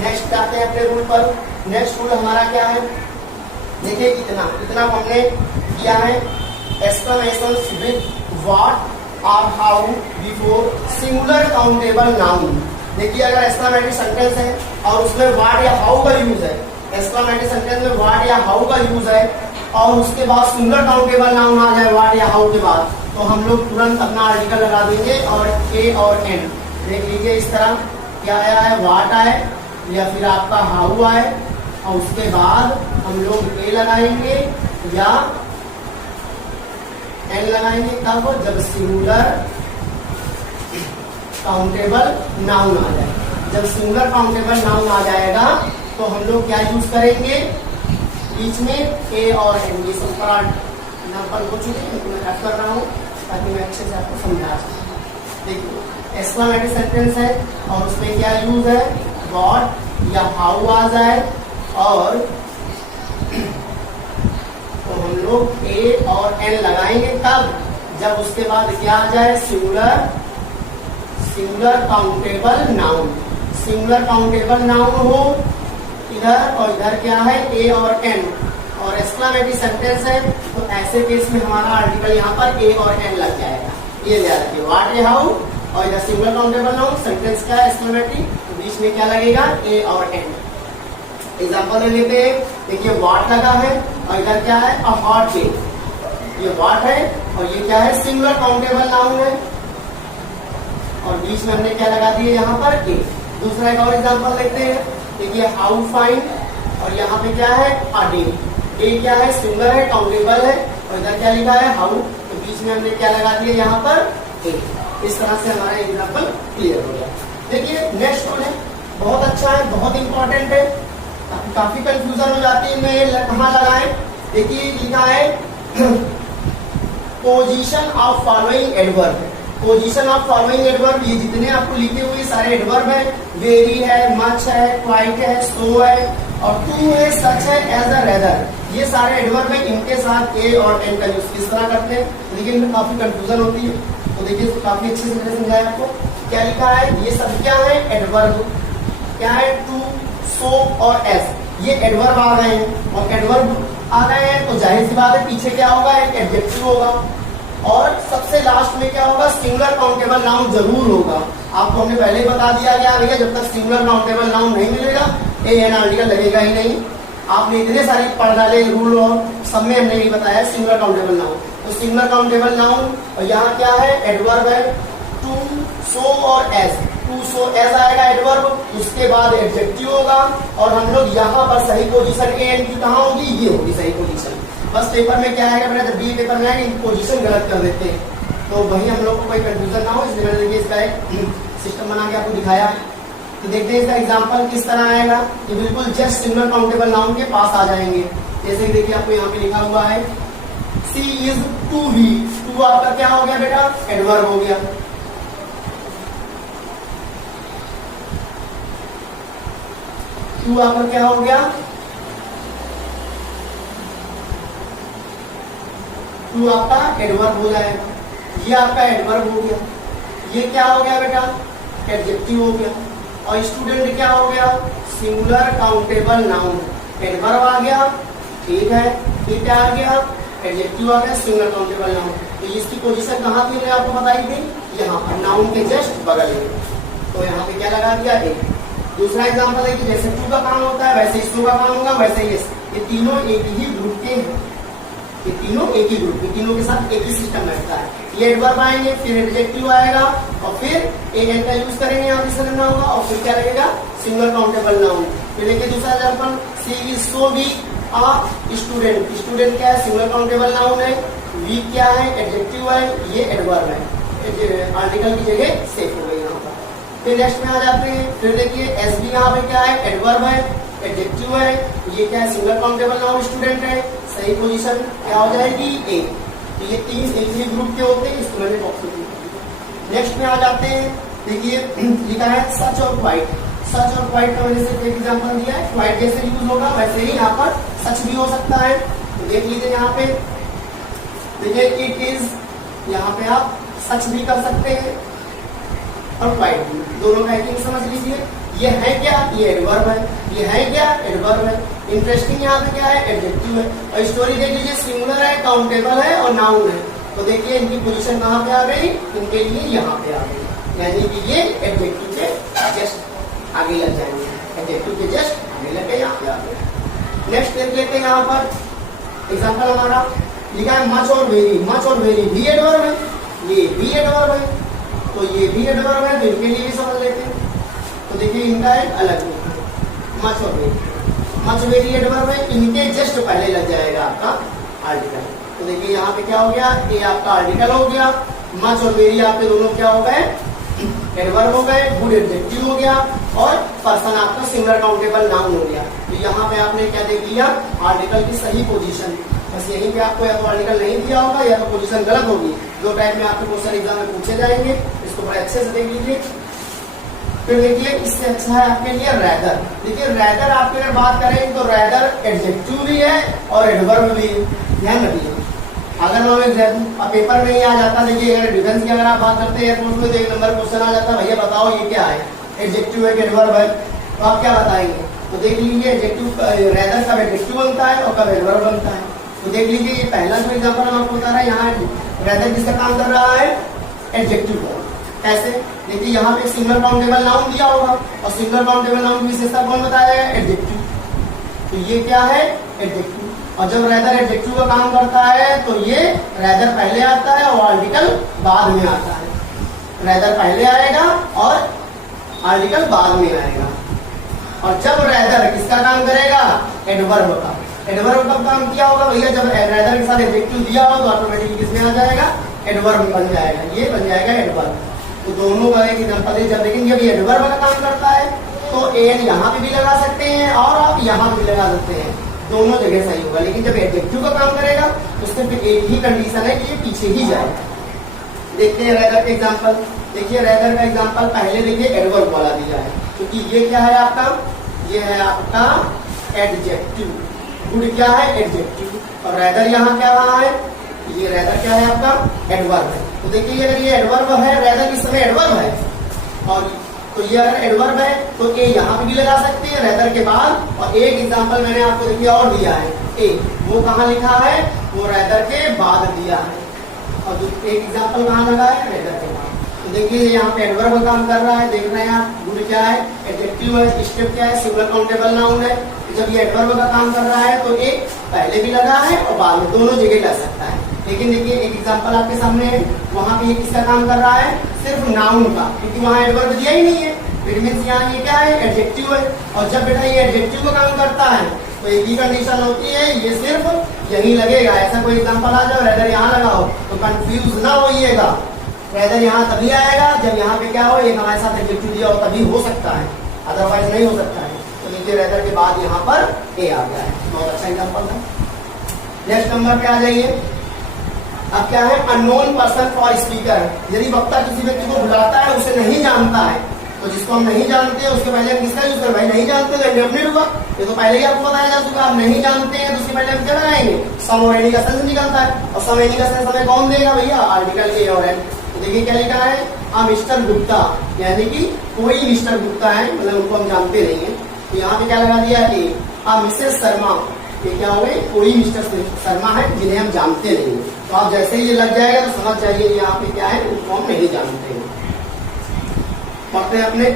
नेक्स्ट आते हैं अपने रूल पर। नेक्स्ट रूल हमारा क्या है, देखिए इतना हमने किया है, एक्सक्लेमेशंस विद व्हाट और how before singular countable noun. देखिए अगर एक्सक्लेमेटरी सेंटेंस है और उसमें व्हाट या हाउ का यूज है, एक्सक्लेमेटरी सेंटेंस में व्हाट या हाउ का यूज है, और उसके बाद सिंगुलर काउंटेबल नाउन आ जाए व्हाट या हाउ के बाद, तो हम लोग तुरंत अपना आर्टिकल लगा देंगे और ए और एन। देख लीजिए इस तरह क्या आया है, व्हाट आए या फिर आपका हाउ आए, और उसके बाद हम लोग ए लगाएंगे या एन लगाएंगे। कब, जब सिंगुलर काउंटेबल नाउन आ जाए। जब सिंगुलर काउंटेबल नाउन आ जाएगा तो हम लोग क्या यूज करेंगे, बीच में ए और एन। ये संपर्क एग्जाम्पल हो चुके हैं, मैं कट कर रहा हूँ ताकि मैं अच्छे से आपको समझा सकूं। देखिए एक्सक्लेमेटरी सेंटेंस है और उसमें क्या यूज है, व्हाट या हाउ आ जाए, और तो हम लोग ए और एन लगाएंगे कब, जब उसके बाद क्या आ जाए, singular countable noun. Singular countable noun हो इधर और इधर क्या है, ए और एन, और एक्सक्लेमेटरी सेंटेंस है तो ऐसे केस में हमारा आर्टिकल यहाँ पर ए और एन लग जाएगा। ये याद रखिए, व्हाट या हाउ, और इधर सिंगुलर काउंटेबल नाउन, सेंटेंस क्या है एक्सक्लेमेटरी, तो बीच में क्या लगेगा, ए और एन। एग्जांपल ले लेते हैं, देखिए व्हाट लगा है और इधर क्या है, अ हॉट डे। ये व्हाट है और ये क्या है, सिंगुलर काउंटेबल नाउन है, और बीच में हमने क्या लगा दिया यहाँ पर, ए। दूसरा एक और एग्जांपल देखते हैं, देखिए हाउ फाइन, और यहाँ पे क्या है, अ डे। डे क्या है, सिंगुलर है, काउंटेबल है, और इधर क्या लिखा है, हाउ, तो बीच में हमने क्या लगा दिया यहाँ पर, ए। इस तरह से हमारा एग्जांपल क्लियर हो गया। देखिए नेक्स्ट वन है, बहुत अच्छा है, बहुत इंपॉर्टेंट है, काफी कंफ्यूजन हो जाती है इनमें कहाँ लगाएं। देखिए लिखा है position of following adverb. Position of following adverb, ये जितने आपको लिखे हुए सारे एडवर्ब है, वेरी है, मच है, क्वाइट है, सो है, और टू है, सच है, एज अ रेदर, ये सारे एडवर्ब है, इनके साथ ए और एन का यूज किस तरह करते हैं, लेकिन इनमें काफी कंफ्यूजन होती है। तो देखिए इसको काफी अच्छे से मैंने समझाया आपको। क्या लिखा है, ये सब क्या है, एडवर्ब। क्या है, टू, सो और एज, ये एडवर्ब आ गए हैं, और एडवर्ब आ गए हैं तो जाहिर सी बात है पीछे क्या होगा, एक एडजेक्टिव होगा, और सबसे लास्ट में क्या होगा, सिंगुलर काउंटेबल नाउन जरूर होगा। आपको हमने पहले ही बता दिया गया भैया, जब तक सिंगुलर काउंटेबल नाउन नहीं मिलेगा ए एन आर्टिकल लगेगा ही नहीं। आपने इतने सारे पढ़ डाले रूल, और सब में हमने यही बताया सिंगुलर काउंटेबल नाउन। तो सिंगुलर काउंटेबल नाउन, और यहाँ क्या है, एडवर्ब है, टू, सो और एज। टू, सो, एज आएगा एडवर्ब, उसके बाद एडजेक्टिव होगा, और हम लोग यहाँ पर सही पोजीशन ए एन की कहाँ होगी, ये होगी सही पोजीशन। बस पेपर में क्या आएगा बेटा, जब बी पेपर में आएगा इनकी पोजीशन गलत कर देते हैं, तो वही हम लोग को कोई कंफ्यूजन ना हो, इसलिए मैंने देखिए इसका एक सिस्टम बना के आपको दिखाया। तो देखते हैं इसका एग्जांपल किस तरह आएगा। ये बिल्कुल जस्ट सिंगुलर काउंटेबल नाउन के पास आ जाएंगे। जैसे कि देखिए आपको यहाँ पे लिखा हुआ है, सी इज टू वीक। टू आपका क्या हो गया बेटा, एडवर्ब हो गया। टू आपका क्या हो गया, टू आपका एडवर्ब हो जाएगा, ये आपका एडवर्ब हो गया। ये क्या हो गया बेटा, एडजेक्टिव हो गया। और स्टूडेंट क्या हो गया, सिंगुलर काउंटेबल नाउन, एडवर्ब आ गया, ठीक है। ये क्या आ गया, एडजेक्टिव आ गया, सिंगुलर काउंटेबल नाउन। तो इसकी पोजीशन कहाँ थी, मैंने आपको बताई थी, यहाँ पर नाउन के जस्ट बगल में। तो यहाँ पे क्या लगा दिया, एक। दूसरा एग्जाम्पल है कि जैसे टू का काम होता है वैसे सो का काम होगा, वैसे ये तीनों एक ही ग्रुप के हैं, ये तीनों एक ही ग्रुप के, तीनों के साथ एक ही सिस्टम बैठता है। ये एडवर्ब आएंगे, फिर एडजेक्टिव आएगा, और फिर ए एन का यूज करेंगे, यहाँ पे करना होगा, और फिर क्या लगेगा, सिंगुलर काउंटेबल नाउन। फिर देखिए दूसरा example, she is so weak a student. Student क्या है, सिंगुलर काउंटेबल नाउन है, वीक क्या है, एडजेक्टिव है, ये एडवर्ब है, आर्टिकल की जगह सेफ हो गई यहाँ पर। फिर नेक्स्ट में आ जाते हैं, फिर देखिए एस बी यहाँ पे क्या है, एडवर्ब है, एडजेक्टिव है, ये क्या है, सिंगुलर काउंटेबल नाउन, स्टूडेंट है, सही पोजीशन क्या हो जाएगी, ए। तो ये तीन एक ही ग्रुप के होते हैं, इसको मैंने बॉक्स में। नेक्स्ट में आ जाते हैं, देखिए लिखा है सच और क्वाइट। सच और क्वाइट का मैंने सिर्फ एक एग्जांपल दिया है, क्वाइट जैसे यूज होगा वैसे ही यहाँ पर सच भी हो सकता है। तो देख लीजिए यहाँ पे, देखिए इट इज, यहाँ पे आप सच भी कर सकते हैं और क्वाइट भी, दोनों का एक समझ लीजिए। ये है क्या, ये एडवर्ब है, ये है क्या, एडवर्ब है। इंटरेस्टिंग यहाँ पे क्या है, एडजेक्टिव है। और स्टोरी देख लीजिए, सिंगुलर है, काउंटेबल है और नाउन है। तो देखिए इनकी पोजीशन कहाँ पे आ गई, इनके लिए यहाँ पे आ गई, यानी कि ये एडजेक्टिव के जस्ट आगे लग जाएंगे, एडजेक्टिव के जस्ट आगे लग गए, यहाँ पे आ गए। नेक्स्ट देख लेते हैं, यहाँ पर एग्जाम्पल हमारा लिखा है मच और वेरी। मच और वेरी भी एडवर्ब है, ये भी एडवर्ब है, तो ये भी एडवर्ब है, तो इनके लिए भी समझ लेते हैं। तो देखिए इनका एक अलग मच और वेरी, मच वेरी एडवर्ब है, इनके जस्ट पहले लग जाएगा आपका आर्टिकल। तो देखिए यहाँ पे क्या हो गया, ये आपका आर्टिकल हो गया, मच और वेरी आपके दोनों क्या हो गए, एडवर्ब हो गए, गुड एडजेक्टिव हो गया, और पर्सन आपका सिंगुलर काउंटेबल नाउन हो गया। तो यहाँ पे आपने क्या देख लिया, आर्टिकल की सही पोजीशन। बस यहीं पे आपको या तो आर्टिकल नहीं दिया होगा या तो पोजीशन गलत होगी। दो टाइप में आपके क्वेश्चन एग्जाम में पूछे जाएंगे, इसको बड़े अच्छे से देख लीजिए। फिर देखिए इससे अच्छा है आपके लिए रैदर। देखिए रैदर आपकी अगर बात करें तो रैदर एडजेक्टिव भी है और एडवर्ब भी है। ध्यान रखिए, अगर हमें पेपर में ही आ जाता, देखिए अगर डिफेंस की अगर आप बात करते हैं तो उसमें 1 नंबर क्वेश्चन आ जाता, भैया बताओ ये क्या है, एडजेक्टिव है कि एडवर्ब है, तो आप क्या बताएंगे? तो देख लीजिए एडजेक्टिव रैदर कब एडजेक्टिव बनता है और कब एडवर्ब बनता है। तो देख लीजिए ये पहला जो एग्जाम्पल हम आपको बता रहे हैं, यहाँ रैदर किसका काम कर रहा है? एडजेक्टिव का। कैसे? देखिए यहाँ पे सिंगल काउंटेबल नाउन दिया होगा और सिंगल काउंटेबल नाउन की विशेषता कौन बताया है? एडजेक्टिव। तो ये क्या है? एडजेक्टिव। और जब रैदर एडजेक्टिव का काम करता है तो ये रैदर पहले आता है और आर्टिकल बाद में आता है। रैदर पहले आएगा और आर्टिकल बाद में आएगा। और जब रैदर किसका काम करेगा? एडवर्ब का। एडवर्ब कब काम किया होगा भैया? जब रैदर के साथ एडजेक्टिव दिया हो तो ऑटोमेटिकली किसमें आ जाएगा? एडवर्ब बन जाएगा, ये बन जाएगा एडवर्ब। तो दोनों का एक एग्जांपल है। जब लेकिन जब ये एडवर्ब का काम करता है तो एन यहाँ पे भी लगा सकते हैं और आप यहाँ पे भी लगा सकते हैं, दोनों जगह सही होगा। लेकिन जब एडजेक्टिव का काम करेगा तो सिर्फ एक ही कंडीशन है कि ये पीछे ही जाएगा। देखते हैं रैदर का एग्जांपल। देखिए रैदर का एग्जांपल पहले देखिए एडवर्ब वाला दिया है, क्योंकि ये क्या है आपका? ये है आपका एडजेक्टिव। गुड क्या है? एडजेक्टिव। और रैदर यहाँ क्या रहा है? ये रैदर क्या है आपका? एडवर्ब है। तो देखिए अगर ये एडवर्ब है, रैदर इस समय एडवर्ब है, और तो ये अगर एडवर्ब है तो ए यहाँ पे भी लगा सकते हैं रैदर के बाद। और एक एग्जांपल मैंने आपको देखिए और दिया है, ए वो कहाँ लिखा है? वो रैदर के बाद दिया है। और एक एग्जांपल कहाँ लगा है? रैदर के बाद। तो देखिए यहाँ पे एडवर्ब काम कर रहा है, देख रहे हैं आप। गुड क्या है? एडजेक्टिव है। स्टेप क्या है? सिंगल काउंटेबल नाउन है। जब ये एडवर्ब का काम कर रहा है तो ए पहले भी लगा है और बाद में, दोनों जगह लग सकता है। लेकिन देखिए एक एग्जांपल आपके सामने है, वहां पे ये किसका काम कर रहा है? सिर्फ नाउन का, क्योंकि वहां एडवर्ब दिया ही नहीं है। इट मींस यहाँ ये क्या है? एडजेक्टिव है। और जब बेटा ये एडजेक्टिव का काम करता है तो एक ही कंडीशन होती है, ये सिर्फ यही लगेगा। ऐसा कोई एग्जांपल आ जाओ रैदर यहाँ लगा हो तो कंफ्यूज ना होइएगा। रैदर यहाँ तभी आएगा जब यहाँ पे क्या हो? एक हमारे साथ एडजेक्टिव दिया हो, तभी हो सकता है, अदरवाइज नहीं हो सकता है। तो नीचे रैदर के बाद यहाँ पर ए आ गया है। बहुत अच्छा एग्जांपल था। नेक्स्ट नंबर पे आ जाइए। अब क्या है? Unknown person for speaker. यदि वक्ता किसी व्यक्ति को बुलाता है, उसे नहीं जानता है, तो जिसको हम नहीं जानते हैं उसके पहले हम किसका यूज करें? भाई नहीं जानते तो इंडेफिनिट हुआ, ये तो पहले ही आपको बताया जा चुका। आप नहीं जानते हैं तो उसके पहले हम क्या लगाएंगे? सम और एनी का सेंस निकलता है। और सम एनी का सेंस हमें कौन देगा भैया? आर्टिकल ए और एन। तो देखिए क्या लिखा है? मिस्टर गुप्ता, यानी कि कोई मिस्टर गुप्ता है, मतलब उनको हम जानते नहीं है। तो यहाँ पे क्या लगा दिया कि मिसेस शर्मा, ये क्या हो गई? कोई मिस्टर शर्मा है जिन्हें हम जानते नहीं। तो आप जैसे ही ये लग जाएगा तो समझ जाइए यहाँ पे क्या है? उनको हम नहीं जानते हैं। पढ़ते हैं अपने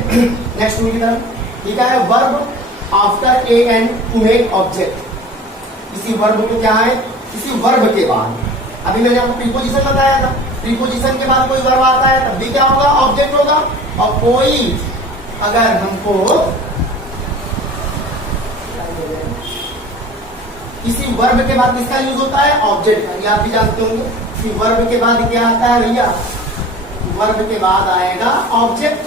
नेक्स्ट रूल की तरफ। ठीक है? Verb after a and to make object. किसी वर्ब को क्या है? किसी वर्ब के बाद, अभी मैंने आपको प्रीपोजिशन बताया था, प्रीपोजिशन के बाद कोई वर्ब आता है तब भी क्या होगा? ऑब्जेक्ट होगा। और कोई अगर हमको किसी वर्ब के बाद किसका यूज होता है? ऑब्जेक्ट का। ये आप भी जानते होंगे कि वर्ब के बाद क्या आता है भैया? वर्ब के बाद आएगा ऑब्जेक्ट।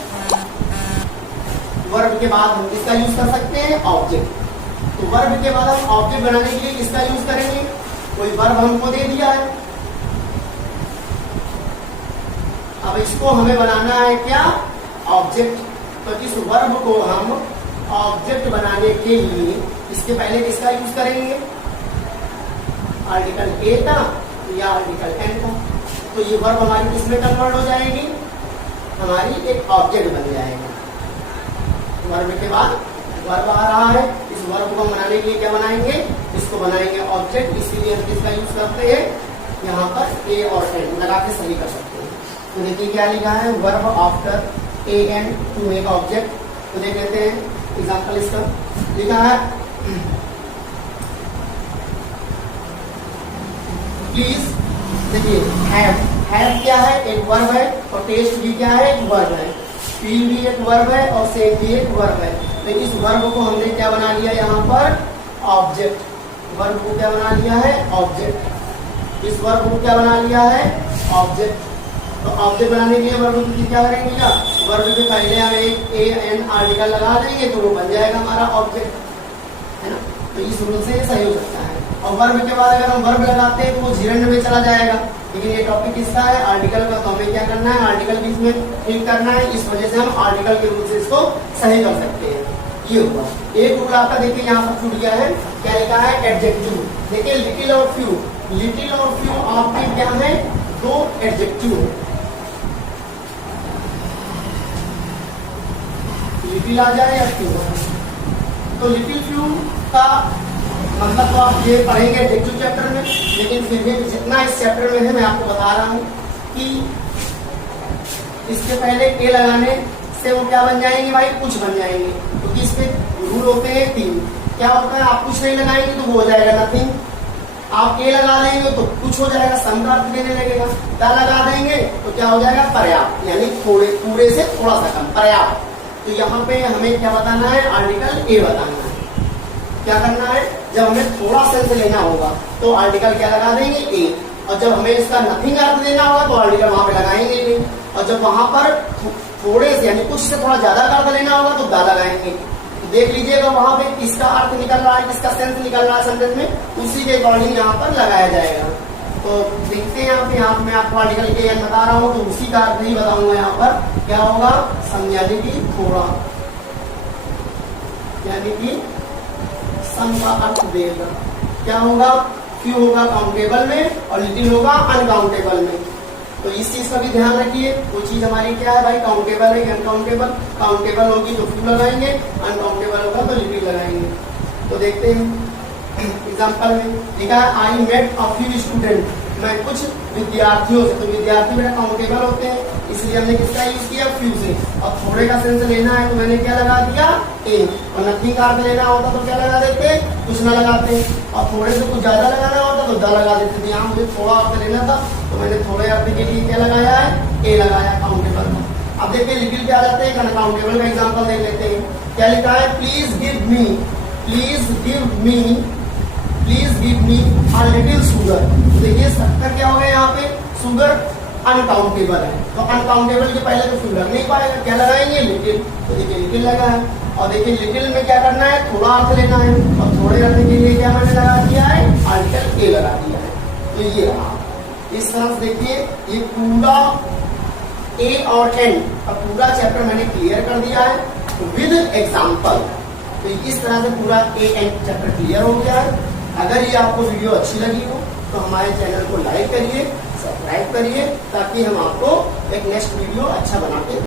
वर्ब के बाद हम किसका यूज कर सकते हैं? ऑब्जेक्ट। तो वर्ब के बाद हम ऑब्जेक्ट बनाने के लिए किसका यूज करेंगे? कोई वर्ब हमको दे दिया है, अब इसको हमें बनाना है क्या? ऑब्जेक्ट। तो इस वर्ब को हम ऑब्जेक्ट बनाने के लिए इसके पहले किसका यूज करेंगे? आर्टिकल ए का या आर्टिकल एन का। तो ये वर्ब हमारी किसमें कन्वर्ट हो जाएगी? हमारी एक ऑब्जेक्ट बन जाएगा। वर्ब के बाद वर्ब आ रहा है, इस वर्ब को बनाने के लिए क्या बनाएंगे? इसको बनाएंगे ऑब्जेक्ट। इसीलिए हम किसका यूज करते हैं? यहाँ पर ए और एन लगा के सही कर सकते हैं। तो देखिए क्या लिखा है? Verb after a an to make object. तो देख लेते हैं एग्जाम्पल इसका। लिखा है प्लीज। देखिए हैव क्या है? एक वर्ब है। और टेस्ट भी क्या है? एक वर्ब है। फील भी एक वर्ब है और सेम भी एक वर्ब है। तो इस वर्ब को हमने क्या बना लिया यहाँ पर? ऑब्जेक्ट। वर्ब को क्या बना लिया है? ऑब्जेक्ट। इस वर्ब को क्या बना लिया है? ऑब्जेक्ट। तो ऑब्जेक्ट बनाने के लिए वर्ब को क्या करेंगे? क्या वर्ब के पहले हम एक ए एन आर्टिकल लगा देंगे तो वो बन जाएगा हमारा ऑब्जेक्ट, है ना? तो इस रूल से सही हो सकता है। और वर्ब के बाद अगर हम वर्ब लगाते हैं तो वो जिरंड में चला जाएगा। लेकिन ये टॉपिक किसका है, आर्टिकल का, तो हमें क्या करना है, आर्टिकल भी इसमें फिल करना है। इस वजह से हम आर्टिकल के रूप से इसको सही कर सकते हैं। ये हुआ एक रूल आपका, देखिए यहाँ पर छूट गया है, क्या लिखा है, एडजेक्टिव। देखिए लिटिल और फ्यू, लिटिल और फ्यू आपके क्या है, दो एडजेक्टिव है। लिटिल आ जाए या फ्यू, तो लिटिल फ्यू का मतलब तो आप ये पढ़ेंगे एडजेक्टिव चैप्टर में, लेकिन फिर भी जितना इस चैप्टर में है मैं आपको बता रहा हूँ कि इसके पहले ए लगाने से वो क्या बन जाएंगे भाई, कुछ बन जाएंगे, क्योंकि इसके रूल होते हैं 3। क्या होता है, आप कुछ नहीं लगाएंगे तो वो हो जाएगा नथिंग, आप ए लगा देंगे तो कुछ हो जाएगा, सम का अर्थ देने लगेगा, दा लगा देंगे तो क्या हो जाएगा, पर्याप्त, यानी थोड़े, पूरे से थोड़ा सा कम, पर्याप्त। तो यहाँ पे हमें क्या बताना है, आर्टिकल ए बताना है। क्या करना है, जब हमें थोड़ा सेंस लेना होगा तो आर्टिकल क्या लगा देंगे, ए, और जब हमें इसका नथिंग अर्थ देना होगा तो आर्टिकल वहां पे लगाएंगे ए, और जब वहां पर थोड़े से यानी कुछ से थोड़ा ज्यादा का अर्थ लेना होगा तो दा लगाएंगे। तो देख लीजिएगा वहां पे किसका अर्थ निकल रहा है, किसका सेंस निकल रहा है सेंटेंस में, उसी के अकॉर्डिंग यहाँ पर लगाया जाएगा। तो देखते हैं यहाँ पे मैं आपको आर्टिकल ए एन बता रहा हूँ, तो उसी का अर्थ ही बताऊंगा। यहाँ पर क्या होगा, सम यानी कि थोड़ा, यानी कि सम का अर्थ देगा। क्या होगा, फ्यू होगा काउंटेबल में और लिटिल होगा अनकाउंटेबल में। तो इस चीज का भी ध्यान रखिए, वो चीज हमारी क्या है भाई, काउंटेबल है कि अनकाउंटेबल। काउंटेबल होगी तो फ्यू लगाएंगे, अनकाउंटेबल होगा तो लिटिल लगाएंगे। तो देखते हैं एग्जाम्पल में लिखा है, I met a few student, मैं कुछ विद्यार्थियों से, तो विद्यार्थी मेरा काउंटेबल होते हैं, इसलिए हमने किसका यूज किया, फ्यू से। और थोड़े का सेंस लेना है तो मैंने क्या लगा दिया, ए, और नथिंग का अर्थ लेना होता तो क्या लगा देते, कुछ ना लगाते, और थोड़े से कुछ ज्यादा लगाना होता तो दा लगा देते थे। यहाँ मुझे थोड़ा अर्थ लेना था तो मैंने थोड़े अर्थ के लिए क्या लगाया है, ए लगाया काउंटेबल का। अब देखिए लिटिल पे आ जाते हैं, अनकाउंटेबल का एग्जाम्पल देख लेते हैं। क्या लिखा है, please give me, please give me, please give me a little sugar. देखिए शक्कर क्या हो गया यहाँ पे, शुगर अनकाउंटेबल है, तो अनकाउंटेबल के पहले तो शुगर नहीं पाएगा, क्या लगाएंगे, लिटिल। तो देखिए लिटिल लगा है, और देखिए लिटिल में क्या करना है, थोड़ा अर्थ लेना है, और थोड़े अर्थ के लिए क्या मैंने लगा दिया है, आर्टिकल ए लगा दिया है। तो ये रहा, इस तरह से देखिए ये पूरा ए और एन का पूरा चैप्टर मैंने क्लियर कर दिया है विद एग्जाम्पल। तो इस तरह से पूरा ए एन चैप्टर क्लियर हो गया है। अगर ये आपको वीडियो अच्छी लगी हो तो हमारे चैनल को लाइक करिए, सब्सक्राइब करिए, ताकि हम आपको एक नेक्स्ट वीडियो अच्छा बना के